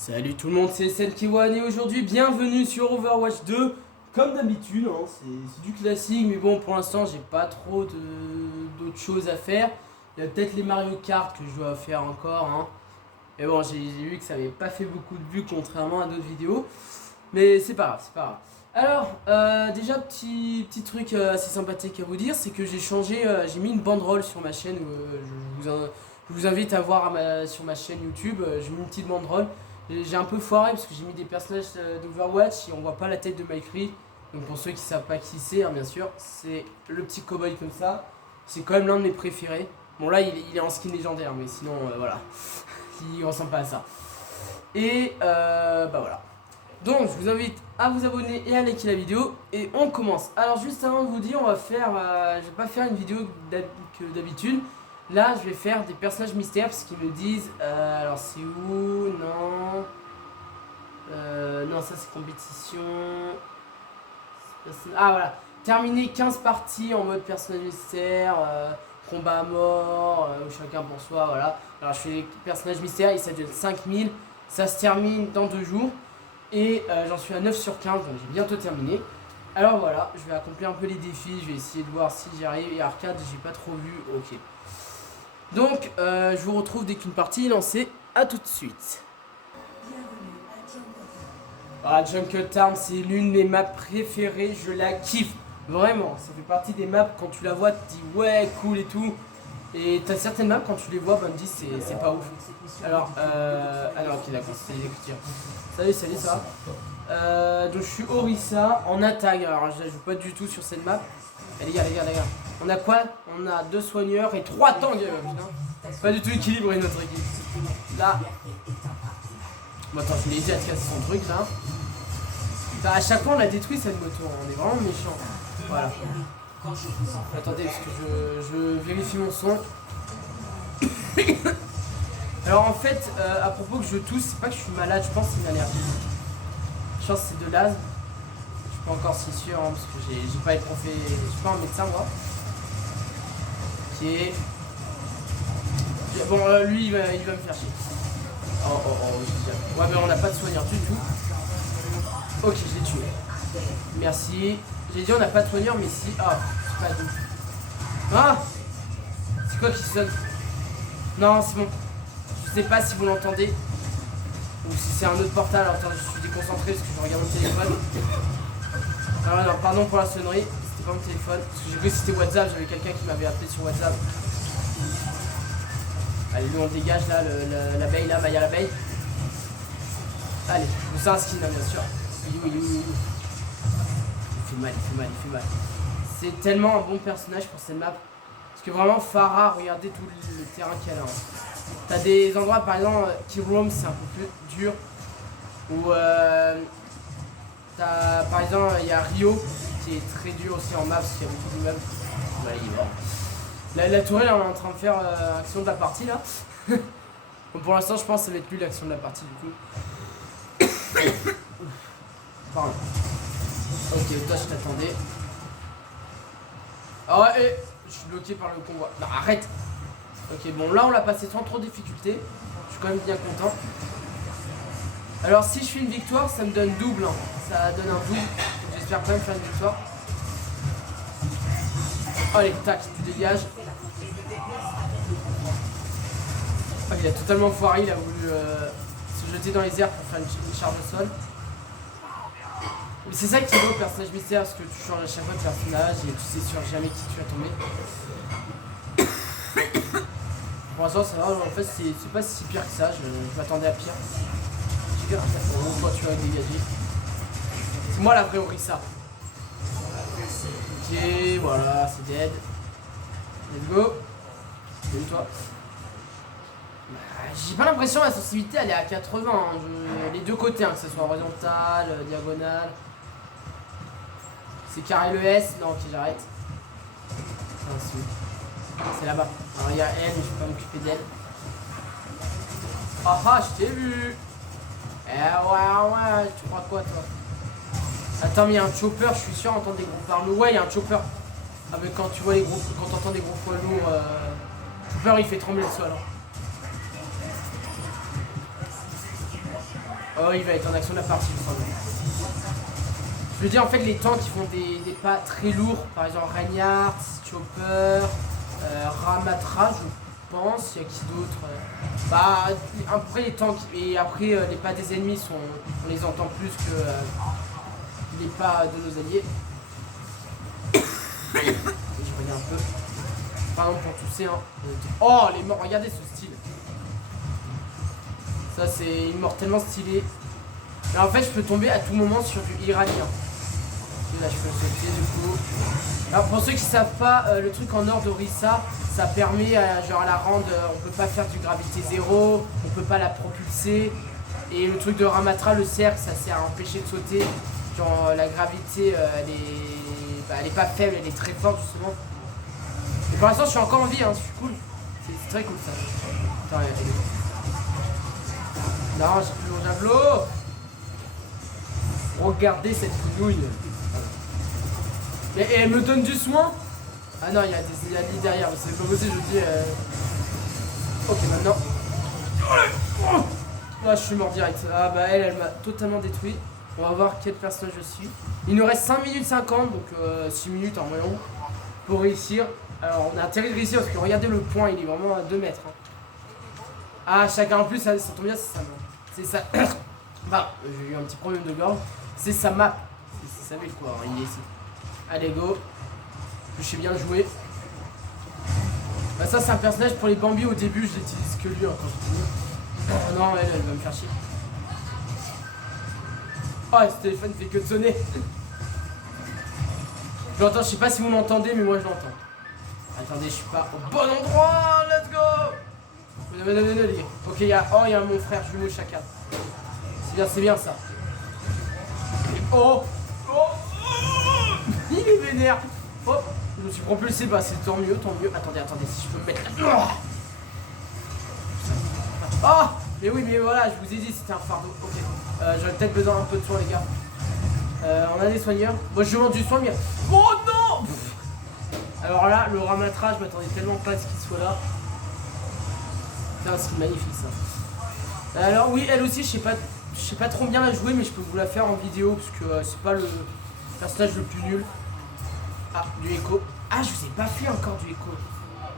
Salut tout le monde, c'est Senkiwan et aujourd'hui bienvenue sur Overwatch 2. Comme d'habitude, hein, c'est du classique, mais bon, pour l'instant j'ai pas trop d'autres choses à faire. Il y a peut-être les Mario Kart que je dois faire encore, hein. Mais bon, j'ai vu que ça avait pas fait beaucoup de vues contrairement à d'autres vidéos. Mais c'est pas grave, c'est pas grave. Alors, déjà petit truc assez sympathique à vous dire, c'est que j'ai changé, j'ai mis une banderole sur ma chaîne. Je vous invite à voir sur ma chaîne YouTube, j'ai mis une petite banderole. J'ai un peu foiré parce que j'ai mis des personnages d'Overwatch et on voit pas la tête de McCree. Donc pour ceux qui savent pas qui c'est, hein, bien sûr, c'est le petit cowboy comme ça. C'est quand même l'un de mes préférés. Bon là il est en skin légendaire, mais sinon voilà, il ressemble pas à ça. Et bah voilà. Donc je vous invite à vous abonner et à liker la vidéo et on commence. Alors juste avant de vous dire, on va faire, je vais pas faire une vidéo que d'habitude. Là, je vais faire des personnages mystères parce qu'ils me disent. Alors, c'est où? Non. Non, ça c'est compétition. Ah, voilà. Terminer 15 parties en mode personnage mystère. Combat à mort. Ou chacun pour soi. Voilà. Alors, je fais les personnages mystères et ça donne 5000. Ça se termine dans 2 jours. Et j'en suis à 9 sur 15. Donc, j'ai bientôt terminé. Alors, voilà. Je vais accomplir un peu les défis. Je vais essayer de voir si j'y arrive. Et arcade, j'ai pas trop vu. Ok. Donc, je vous retrouve dès qu'une partie est lancée. A tout de suite. Ah, Jungle Town, c'est l'une de mes maps préférées. Je la kiffe. Vraiment, ça fait partie des maps. Quand tu la vois, tu te dis ouais, cool et tout. Et t'as certaines maps, quand tu les vois, ben, tu te dis c'est pas ouf. Alors, ok, d'accord, c'est les écouteurs. Salut, ça va. Donc, je suis Orisa en attaque. Alors, je la joue pas du tout sur cette map. Eh, les gars. On a quoi? On a 2 soigneurs et 3 tanks. Putain. Pas du tout équilibré notre équipe. Là. Bon, attends, je l'ai dit à te casser son truc là. Putain, à chaque fois on la détruit cette moto. On est vraiment méchant. Voilà. Attendez, parce que je vérifie mon son. Alors en fait, à propos que je tousse, c'est pas que je suis malade, je pense que c'est une allergie. Je pense que c'est de l'asthme. Je suis pas encore si sûr hein, parce que j'ai pas été profé. Je suis pas un médecin moi. Ok. Bon, lui il va me faire chier. Ouais, mais on n'a pas de soigneur du tout. Ok, je l'ai tué. Merci. J'ai dit on n'a pas de soigneur, mais si. Ah, c'est pas doux. Ah, c'est quoi qui sonne? Non, c'est bon. Je sais pas si vous l'entendez. Ou si c'est un autre portal. Alors, attends, je suis déconcentré parce que je regarde mon téléphone. Alors, non, pardon pour la sonnerie. C'était pas mon téléphone. Parce que j'ai cru que c'était WhatsApp. J'avais quelqu'un qui m'avait appelé sur WhatsApp. Allez, nous on dégage là l'abeille, là, Maya l'abeille. Allez, vous savez un skin là, bien sûr. Oui. Il fait mal. C'est tellement un bon personnage pour cette map. Parce que vraiment, Pharah, regardez tout le terrain qu'elle a. Hein. T'as des endroits, par exemple, Killroom, c'est un peu plus dur. Ou t'as, par exemple, il y a Rio, qui est très dur aussi en map, parce qu'il y a beaucoup d'immeubles. Voilà, il est mort. La tourelle, on est en train de faire action de la partie là. Bon, pour l'instant, je pense que ça va être lui l'action de la partie du coup. Pardon. Ok, toi je t'attendais. Ah ouais, je suis bloqué par le convoi. Non, arrête. Ok, bon, là on l'a passé sans trop de difficulté. Je suis quand même bien content. Alors, si je fais une victoire, ça me donne double. Hein. Ça donne un double. J'espère quand même faire une victoire. Allez, tac, tu dégages. Ah, il a totalement foiré, il a voulu se jeter dans les airs pour faire une charge au sol. Mais c'est ça qui est beau au personnage mystère, parce que tu changes à chaque fois de personnage et tu sais sur jamais qui tu vas tomber. Pour l'instant ça va, en fait c'est pas si pire que ça, je m'attendais à pire. J'ai vu, toi tu vas dégager. C'est moi la vraie Orisa. Ok, voilà, c'est dead. Let's go. Salut toi. J'ai pas l'impression que la sensibilité elle est à 80, hein. Les deux côtés, hein, que ce soit horizontal, diagonale. C'est carré le S, non ok j'arrête. C'est là-bas. Alors il y a elle, mais je vais pas m'occuper d'elle. Ah, je t'ai vu. Eh ouais, tu crois quoi toi? Attends, mais il y a un chopper, je suis sûr, entendre des groupes armés. Ouais, il y a un chopper. Ah, mais quand tu vois les groupes, quand t'entends des groupes lourds, chopper il fait trembler le sol. Hein. Oh, il va être en action de la partie, je crois. Je veux dire, en fait, les tanks qui font des pas très lourds, par exemple Reinhardt, Chopper, Ramatra, je pense. Il y a qui d'autre Bah, après les tanks, et après les pas des ennemis, on les entend plus que les pas de nos alliés. Je regarde un peu. Pardon pour tousser, hein. Oh, les morts, regardez ce style. Ça, c'est immortellement stylé. Et en fait, je peux tomber à tout moment sur du iranien. Et là, je peux sauter du coup. Alors, pour ceux qui savent pas, le truc en or d'Orisa, ça permet genre à la rendre, on peut pas faire du gravité zéro, on peut pas la propulser. Et le truc de Ramatra, le cercle, ça sert à empêcher de sauter. Genre, la gravité, elle est pas faible, elle est très forte justement. Et pour l'instant, je suis encore en vie, hein, je suis cool. C'est très cool ça. Attends, non, j'ai plus mon javelot. Regardez cette nouille. Et elle me donne du soin. Ah non, il y a des lits derrière, c'est pas possible, je dis. Ok, maintenant. Ah, je suis mort direct. Ah bah elle m'a totalement détruit. On va voir quel personnage je suis. Il nous reste 5 minutes 50, donc 6 minutes en voyant pour réussir. Alors on a intérêt de réussir parce que regardez le point, il est vraiment à 2 mètres. Hein. Ah, chacun en plus, ça tombe bien, c'est ça. C'est ça. Bah, j'ai eu un petit problème de gorge. C'est sa map. Ça savez quoi, hein, il est ici. Allez, go. Je sais bien jouer. Bah, ça, c'est un personnage pour les Bambi. Au début, je l'utilise que lui hein, quand je dis. Oh non, elle va me faire chier. Oh, ce téléphone fait que de sonner. Je l'entends, je sais pas si vous m'entendez, mais moi je l'entends. Attendez, je suis pas au bon endroit. Let's go. Venez, les gars. Ok, il y a mon frère jumeau chacun. C'est bien ça. Oh, il est vénère. Oh, je me suis propulsé, bah c'est tant mieux. Attendez, si je peux me mettre là. Oh, mais oui, mais voilà, je vous ai dit, c'était un fardeau. Ok, j'aurais peut-être besoin un peu de soin, les gars. On a des soigneurs. Moi, je demande du soin, mais... Oh non. Alors là, le Ramatra, je m'attendais tellement pas à ce qu'il soit là. C'est magnifique, ça. Alors oui, elle aussi, je sais pas trop bien la jouer, mais je peux vous la faire en vidéo parce que c'est pas le personnage le plus nul. Ah, du écho. Ah, je vous ai pas fait encore du écho.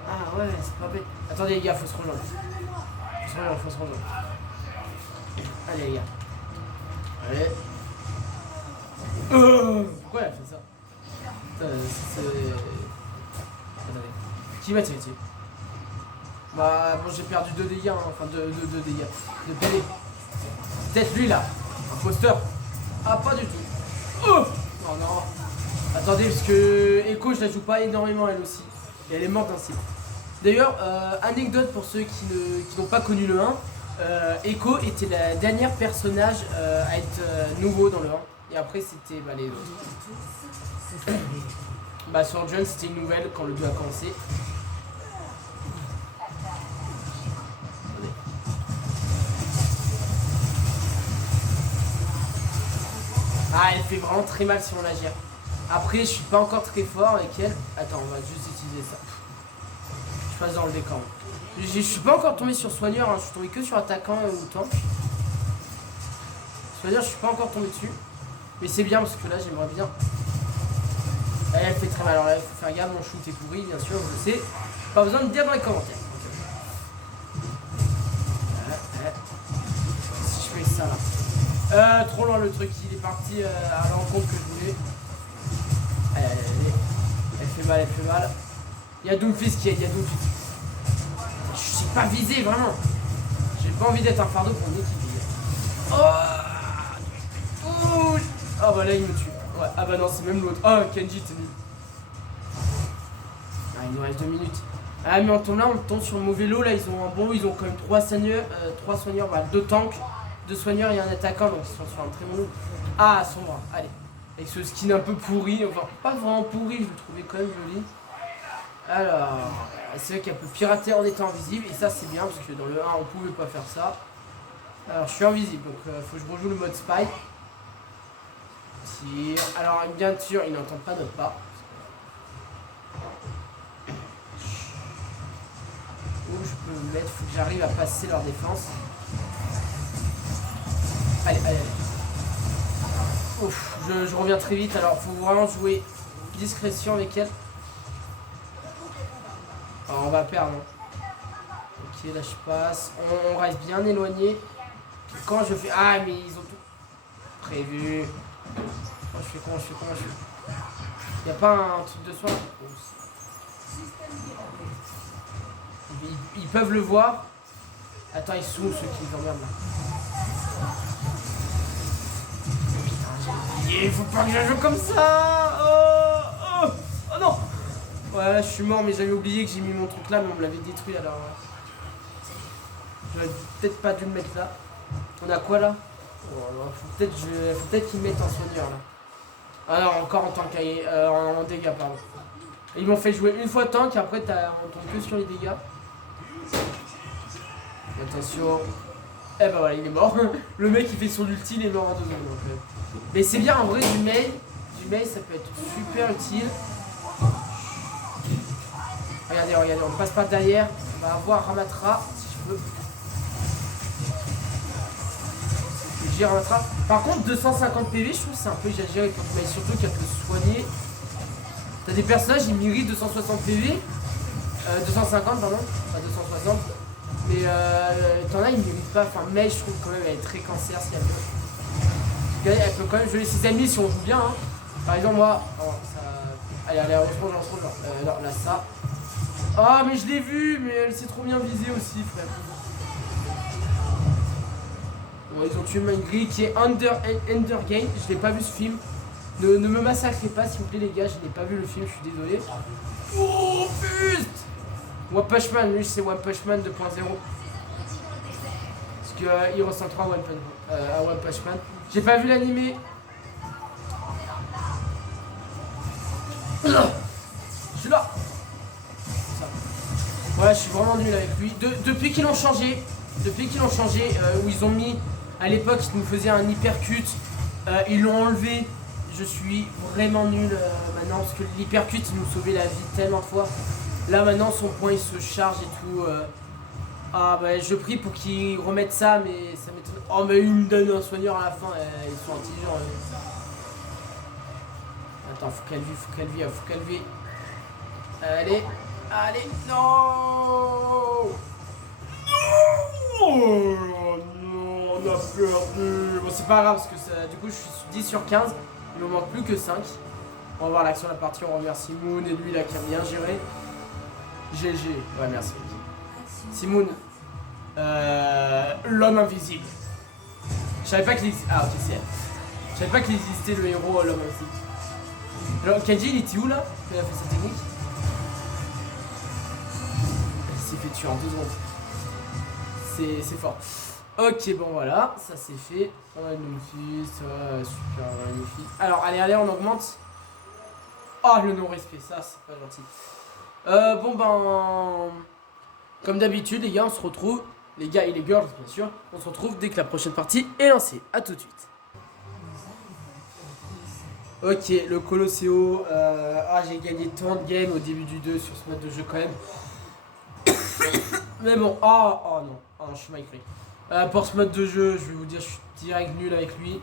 Ah ouais, c'est pas bête. Attendez les gars, faut se rejoindre. Faut se rejoindre. Allez les gars. Allez. Pourquoi elle a fait ça? Attendez. Qui m'a tiré dessus? Bah bon, j'ai perdu 2 dégâts, hein. Enfin 2 dégâts. De PD. Peut-être lui là. Imposteur. Ah, pas du tout. Oh non. Attendez, parce que Echo, je la joue pas énormément elle aussi. Et elle est morte ainsi. D'ailleurs, anecdote pour ceux qui n'ont pas connu le 1. Echo était la dernière personnage à être nouveau dans le 1. Et après, c'était les autres. Bah, sur John, c'était une nouvelle quand le 2 a commencé. Ah, elle fait vraiment très mal si on la gère. Après, je suis pas encore très fort avec elle. Attends, on va juste utiliser ça. Je passe dans le décor. Je suis pas encore tombé sur soigneur, hein. Je suis tombé que sur attaquant ou tank. Soigneur, je suis pas encore tombé dessus. Mais c'est bien parce que là, j'aimerais bien. Elle fait très mal. Alors là, il faut faire gaffe, mon shoot est pourri, bien sûr, je le sais. Pas besoin de dire dans les commentaires. Si je fais ça là. Trop loin le truc, il est parti à l'encontre que je voulais. Allez. Elle fait mal. Il y a Doomfist qui est. Il y a Doomfist. Je suis pas visé vraiment. J'ai pas envie d'être un fardeau pour une équipe. Oh bah là il me tue. Ouais, ah bah non, c'est même l'autre. Oh, Kenji, t'es nul. Ah, il nous reste 2 minutes. Ah, mais on tombe sur le mauvais lot. Là, ils ont quand même 3 soigneurs, bah, 2 tanks, 2 soigneurs et un attaquant. Donc, ils sont sur un très bon lot. Ah, sombre. Allez. Avec ce skin un peu pourri. Enfin, pas vraiment pourri, je le trouvais quand même joli. Alors, c'est vrai qu'il peut pirater en étant invisible. Et ça, c'est bien parce que dans le 1, on pouvait pas faire ça. Alors, je suis invisible. Donc, faut que je rejoue le mode spy. Alors bien sûr ils n'entendent pas notre pas. Où je peux me mettre, faut que j'arrive à passer leur défense. allez, allez. Ouf, je reviens très vite, alors faut vraiment jouer discrétion avec elle. Alors on va perdre. Ok, là je passe. On reste bien éloigné. Quand je fais... Ah mais ils ont tout prévu. Comment je fais, comment je fais, comment je fais. Y'a pas un truc de soin? Ils peuvent le voir. Attends, ils sont où ceux qui emmerdent là? Il faut pas que je joue comme ça. Oh, oh, oh non. Ouais, là je suis mort, mais j'avais oublié que j'ai mis mon truc là, mais on me l'avait détruit alors. J'aurais peut-être pas dû le mettre là. On a quoi là? Oh, faut peut-être qu'ils mettent un soigneur là. Ah non, encore en tant en dégâts, pardon. Ils m'ont fait jouer une fois tank, après on tombe que sur les dégâts. Attention. Eh bah voilà, il est mort. Le mec il fait son ulti, il est mort en 2 secondes. Donc, mais c'est bien en vrai du mail ça peut être super utile. Regardez, regardez, on passe pas derrière. On va avoir Ramatra si je peux. J'ai Ramatra. Par contre 250 PV je trouve que c'est un peu exagéré pour du mail, surtout qu'elle peut se soigner. T'as des personnages ils méritent 260 PV. 250 pardon, pas 260. Mais t'en as, ils ne méritent pas. Enfin, Mei, je trouve quand même, elle est très cancer si elle veut. Elle peut quand même jouer ses amis si on joue bien. Hein. Par exemple, moi. Oh, ça... Allez, allez, on se range, on se range. Non, là, ça. Ah, mais je l'ai vu, mais elle s'est trop bien visée aussi, frère. Bon, ils ont tué Mangri qui est Undergame. Je l'ai pas vu ce film. Ne me massacrez pas, s'il vous plaît, les gars. Je n'ai pas vu le film, je suis désolé. Oh, putain! One Punch Man, lui c'est One Punch Man 2.0. Parce que il ressemble à One Punch Man. J'ai pas vu l'animé. Je suis là. Voilà, je suis vraiment nul avec lui. Depuis qu'ils l'ont changé, où ils ont mis, à l'époque, ils nous faisaient un hypercut, ils l'ont enlevé. Je suis vraiment nul maintenant, parce que l'hypercut, il nous sauvait la vie tellement de fois. Là maintenant son point il se charge et tout. Ah bah je prie pour qu'ils remettent ça, mais ça m'étonne. Oh mais ils me donnent un soigneur à la fin, ils sont intelligents. Attends, faut qu'elle vit. Allez, allez, non. Oh non, on a perdu. Bon c'est pas grave parce que ça, du coup je suis 10 sur 15, il me manque plus que 5. On va voir l'action de la partie, on remercie Moon et lui là qui a bien géré. GG, ouais merci. Simoun, l'homme invisible. Je savais pas qu'il existait. Ah ok c'est elle. Je savais pas qu'il existait le héros l'homme invisible. Alors Kenji il était où là quand il a fait sa technique? Il s'est fait tuer en 2 secondes. C'est fort. Ok bon voilà, ça c'est fait. On a une fille, ça va, super magnifique. Alors allez on augmente. Oh le non-respect, ça c'est pas gentil. Bon ben, comme d'habitude les gars, on se retrouve, les gars et les girls bien sûr, on se retrouve dès que la prochaine partie est lancée. A tout de suite. Ok, le Colosseo, j'ai gagné tant de games au début du 2 sur ce mode de jeu quand même. Mais bon, oh non, je suis mal écrit. Pour ce mode de jeu, je vais vous dire, je suis direct nul avec lui.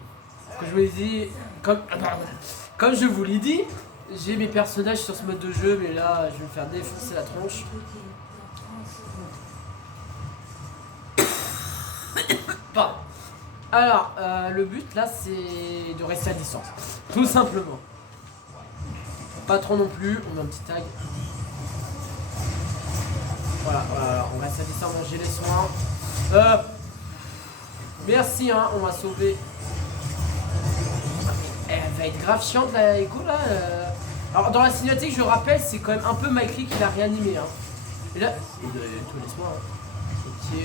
Comme je vous l'ai dit, comme je vous l'ai dit, j'ai mes personnages sur ce mode de jeu, mais là, je vais me faire défoncer la tronche. Pardon. Alors, le but là, c'est de rester à distance. Tout simplement. Pas trop non plus, on met un petit tag. Voilà, on reste à distance, j'ai les soins. Merci, hein, on m'a sauvé. Elle va être grave chiante la Echo là. Alors dans la cinématique je rappelle c'est quand même un peu Mikey qui l'a réanimé hein. Et là, laisse-moi hein. Ok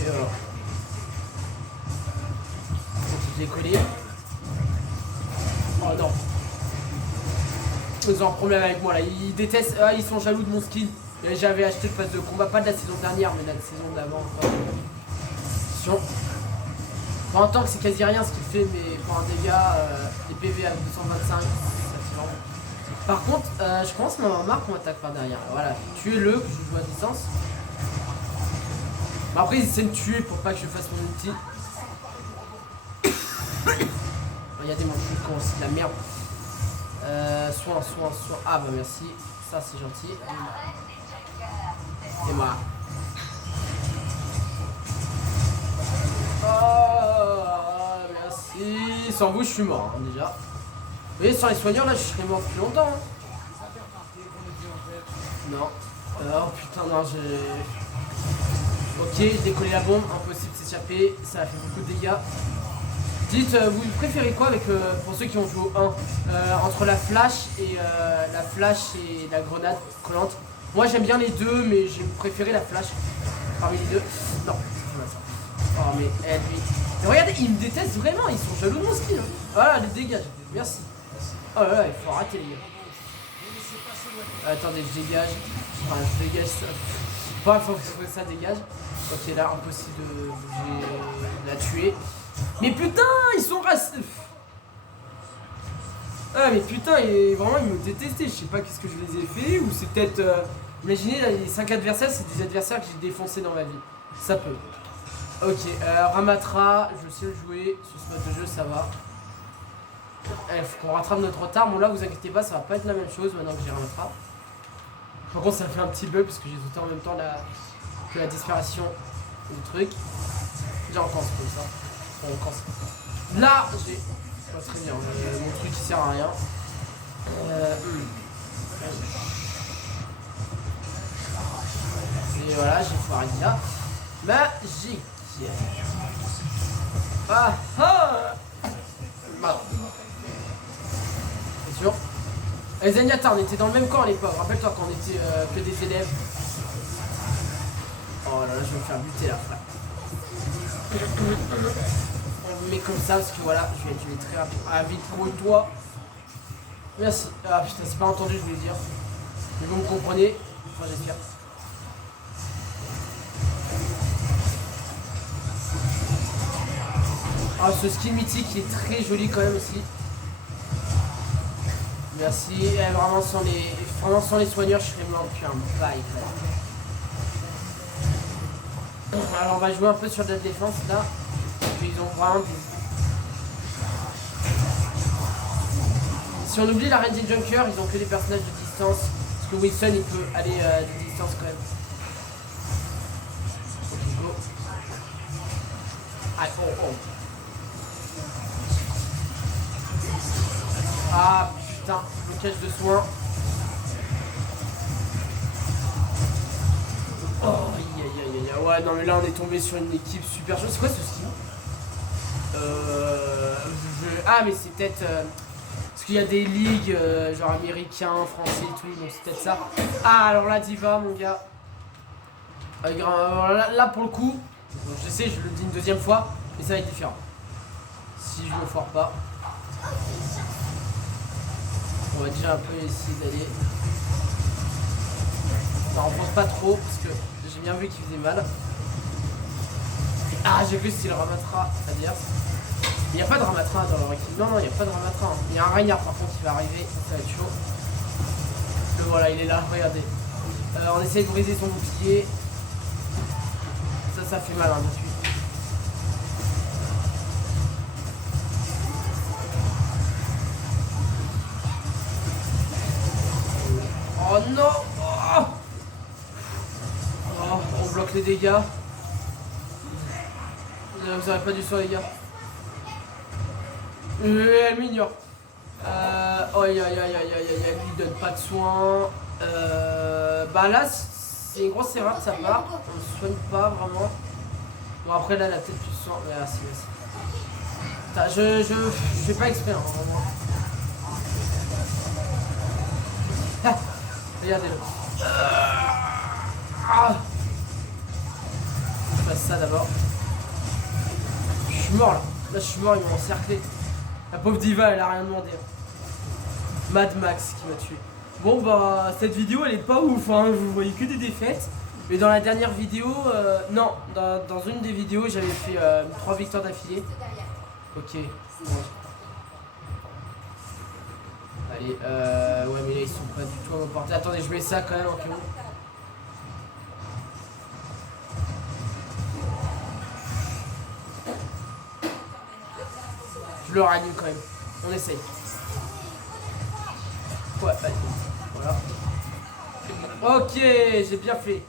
je l'ai collé. Oh non. Ils ont un problème avec moi là, ils détestent, ils sont jaloux de mon skin. J'avais acheté le pass de combat, pas de la saison dernière mais de la saison d'avant. Attention. En tant que c'est quasi rien ce qu'il fait, mais pour un dégât, des PV à 225, ça fait vraiment. Par contre, je commence à m'avoir marre qu'on attaque par derrière. Voilà, tuez-le, que je joue à distance. Mais après, ils essaient de me tuer pour pas que je fasse mon ulti. Regardez mon truc con, c'est de la merde. Soin. Ah bah merci. Ça c'est gentil. Et moi. Oh, merci. Sans vous, je suis mort hein, déjà. Vous voyez, sans les soigneurs, là, je serais mort depuis longtemps. Hein. Non. Oh putain, non, j'ai... Ok, j'ai décollé la bombe. Impossible de s'échapper. Ça a fait beaucoup de dégâts. Dites, vous préférez quoi avec, pour ceux qui ont joué au 1 entre la flash et la grenade collante? Moi, j'aime bien les deux, mais j'ai préféré la flash parmi les deux. Non, c'est pas ça. Oh mais elle lui. Mais regardez, ils me détestent vraiment, ils sont jaloux de mon skill. Hein. Voilà, les dégage. Merci. Oh là là, il faut rater les gars. Attendez, je dégage. Enfin, je dégage ça. Enfin, faut que ça dégage. Ok, là, impossible de la tuer. Mais putain, ils sont racistes. Ah mais putain, vraiment ils me détestaient. Je sais pas qu'est-ce que je les ai fait. Ou c'est peut-être... imaginez, là, les 5 adversaires, c'est des adversaires que j'ai défoncés dans ma vie. Ça peut. Ok, Ramatra, je sais le jouer. Sur ce mode de jeu, ça va. Il faut qu'on rattrape notre retard. Bon là, vous inquiétez pas, ça va pas être la même chose maintenant que j'ai Ramatra. Par contre, ça fait un petit bug parce que j'ai sauté en même temps que la disparition du truc. Déjà, on pense comme ça. Là, j'ai... Pas très bien, mon truc il sert à rien. Et voilà, j'ai foiré là. Magique. Ah ah. C'est sûr. Les Zenyatta, on était dans le même camp à l'époque. Rappelle-toi quand on était que des élèves. Oh là là, je vais me faire buter là, frère. On me met comme ça parce que voilà, je vais tuer très rapidement. Ah vite, gros-toi. Merci. Ah putain, c'est pas entendu, je voulais dire. Mais vous me comprenez. Enfin, j'espère. Ah, ce skin mythique il est très joli quand même aussi. Merci. Et vraiment sans les soigneurs, je serais mort depuis un bail. Alors on va jouer un peu sur de la défense là. Ils ont vraiment des... Si on oublie la reine des junkers, ils ont que des personnages de distance. Parce que Wilson il peut aller de distance quand même. Ok, go. Ah, oh. Ah putain, blocage de soins. Oh, aïe. Ouais, non mais là on est tombé sur une équipe super chaude. C'est quoi ce skin? Ah mais c'est peut-être... Parce qu'il y a des ligues genre américains, français et tout, donc c'est peut-être ça. Ah alors là Diva mon gars. Là pour le coup, bon, je sais je le dis une deuxième fois, mais ça va être différent. Si je me foire pas. On va déjà un peu essayer d'aller... Non on pense pas trop parce que j'ai bien vu qu'il faisait mal. Ah j'ai vu s'il remettra à dire. Il n'y a pas de Ramatra dans leur équipe. Non, il n'y a pas de Ramatra. Il y a un Reinhardt par contre qui va arriver. Ça va être chaud. Le voilà, il est là. Regardez. On essaie de briser son bouclier. Ça fait mal hein, depuis. Oh non. Oh, on bloque les dégâts. Vous n'aurez pas du sang les gars. Elle m'ignore. Oh aïe, lui donne pas de soins. Bah là, c'est une grosse erreur de sa part. On ne soigne pas vraiment. Bon, après là, la tête plus soin. Merci. Putain, je fais pas exprès, hein, vraiment. Ah, regardez-le. Je fasse ça d'abord. Je suis mort là. Là, je suis mort, ils m'ont encerclé. La pauvre Diva, elle a rien demandé. Mad Max qui m'a tué. Bon bah cette vidéo elle est pas ouf hein, vous voyez que des défaites. Mais dans la dernière vidéo, non, dans une des vidéos j'avais fait 3 victoires d'affilée. Ok. Allez, ouais mais là ils sont pas du tout à ma portée. Attendez, je mets ça quand même en cas où. Je le ranime quand même. On essaye. Ouais, allez. Voilà. Ok, j'ai bien fait.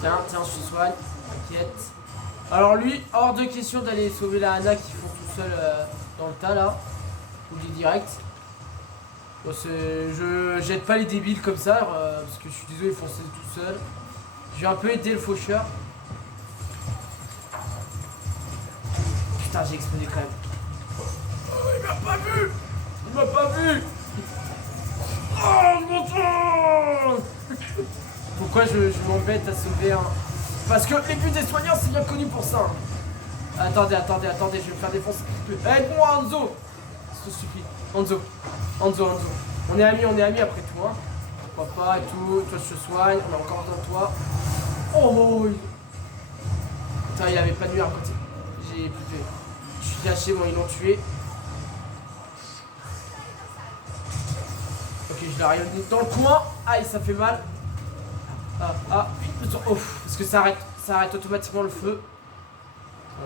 Tiens, je te soigne. T'inquiète. Alors lui, hors de question d'aller sauver la Anna qui font tout seul dans le tas là. Oublie direct. Bon, je jette pas les débiles comme ça, parce que je suis désolé, ils font ça tout seul. Je vais un peu aider le faucheur. Putain, j'ai explosé quand même. Oh, il m'a pas vu. Il m'a pas vu. Oh, mon Dieu. Pourquoi je m'embête à sauver un... Parce que les buts des soignants, c'est bien connu pour ça. Attendez, je vais me faire défoncer. Aide-moi, Hanzo. Ça suffit. Hanzo. On est amis après tout, hein. Papa et tout, toi je te soigne, on a encore besoin de toi. Oh, putain, il avait pas de nuit à côté. J'ai plus fait. Je suis caché, bon, ils l'ont tué. Ok, je l'ai rayonné dans le coin. Aïe, ça fait mal. Ouf, parce que ça arrête automatiquement le feu.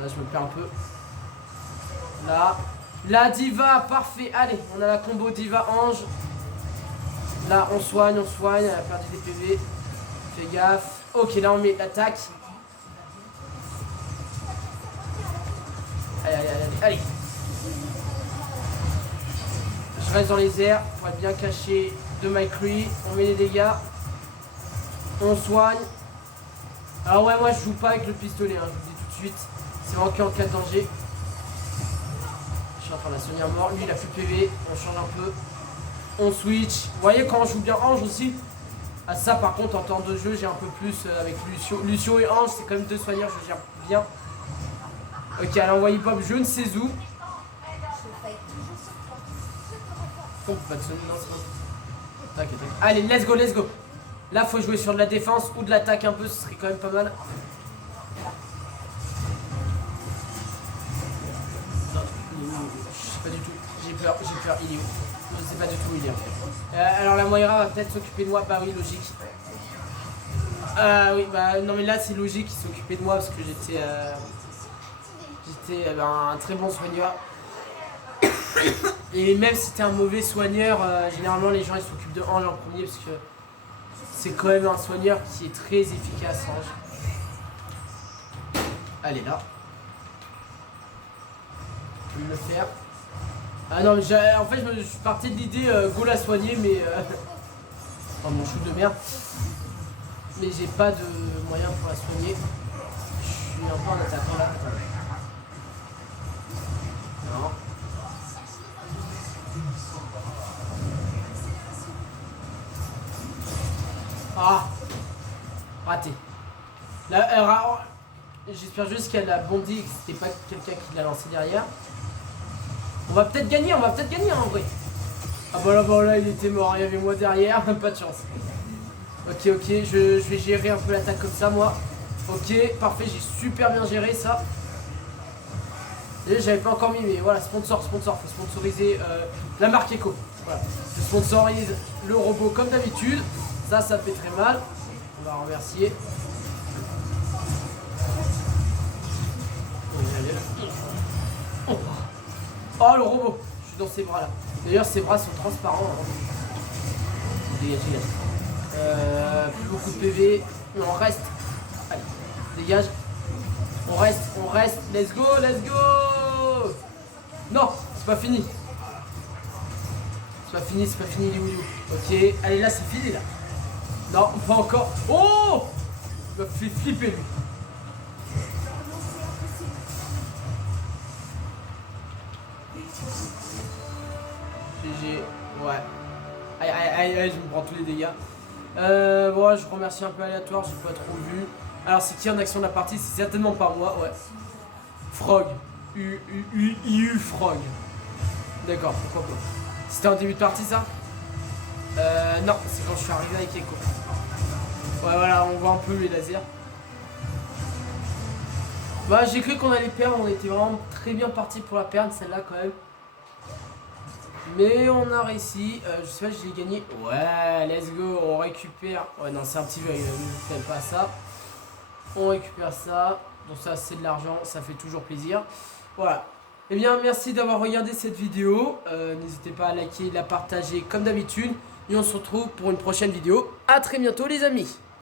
Là, je me perds un peu. Là. La diva, parfait. Allez, on a la combo diva ange. Là, on soigne, elle a perdu des PV. Fais gaffe. Ok, là, on met l'attaque. Allez. Je reste dans les airs pour être bien caché de McCree. On met les dégâts. On soigne. Alors ouais, moi je joue pas avec le pistolet, hein, je vous le dis tout de suite. C'est vraiment qu'en cas de danger. Je suis en train de la soigner à mort. Lui il a plus de PV, on change un peu. On switch. Vous voyez quand on joue bien Ange aussi. Ah ça par contre en temps de jeu j'ai un peu plus avec Lucio. Lucio et Ange c'est quand même deux soigneurs, je gère bien. Ok, elle a envoyé Bob je ne sais où. Oh, pas de sonner, non c'est bon. Tac. Allez, let's go. Là, faut jouer sur de la défense ou de l'attaque un peu, ce serait quand même pas mal. Non, je sais pas du tout. J'ai peur, il est où? Je sais pas du tout où il est. Alors la Moira va peut-être s'occuper de moi, bah oui, logique. Oui, bah non mais là c'est logique qu'il s'occupait de moi parce que j'étais un très bon soigneur. Et même si t'es un mauvais soigneur, généralement les gens ils s'occupent de Ange en premier parce que c'est quand même un soigneur qui est très efficace, Ange. Allez là. Je vais le faire. Ah non mais en fait je suis parti de l'idée go la soigner mais oh mon chou de merde. Mais j'ai pas de moyen pour la soigner. Je suis un peu en attaquant là. Non. Ah, raté. Là, j'espère juste qu'elle a bondi et que c'était pas quelqu'un qui l'a lancé derrière. On va peut-être gagner en vrai. Ah bah là, il était mort, il y avait moi derrière, pas de chance. Ok, je vais gérer un peu l'attaque comme ça moi. Ok, parfait, j'ai super bien géré ça. Et j'avais pas encore mis, mais voilà, sponsor, faut sponsoriser la marque Echo. Voilà, je sponsorise le robot comme d'habitude. Ça fait très mal. On va remercier. Oh le robot. Je suis dans ses bras là. D'ailleurs ses bras sont transparents. Dégage. Plus beaucoup de PV. On reste. Allez, dégage. On reste. Let's go. Non, c'est pas fini. C'est pas fini, il est où? Ok, allez là c'est fini là. Non, pas encore. Oh! Il m'a fait flipper lui. GG, ouais. Aïe, je me prends tous les dégâts. Bon, je remercie un peu aléatoire, j'ai pas trop vu. Alors, c'est qui en action de la partie? C'est certainement pas moi, ouais. Frog. Frog. D'accord, pourquoi pas. C'était en début de partie ça? Non, c'est quand je suis arrivé avec Echo. Ouais, voilà, on voit un peu les lasers. Bah, j'ai cru qu'on allait perdre, on était vraiment très bien parti pour la perdre, celle-là quand même. Mais on a réussi, je sais pas si j'ai gagné. Ouais, let's go, on récupère. Ouais, non, c'est un petit bug, ne faites pas ça. On récupère ça, donc ça c'est de l'argent, ça fait toujours plaisir. Voilà, Eh bien, merci d'avoir regardé cette vidéo. N'hésitez pas à liker, la partager comme d'habitude. Et on se retrouve pour une prochaine vidéo. A très bientôt les amis.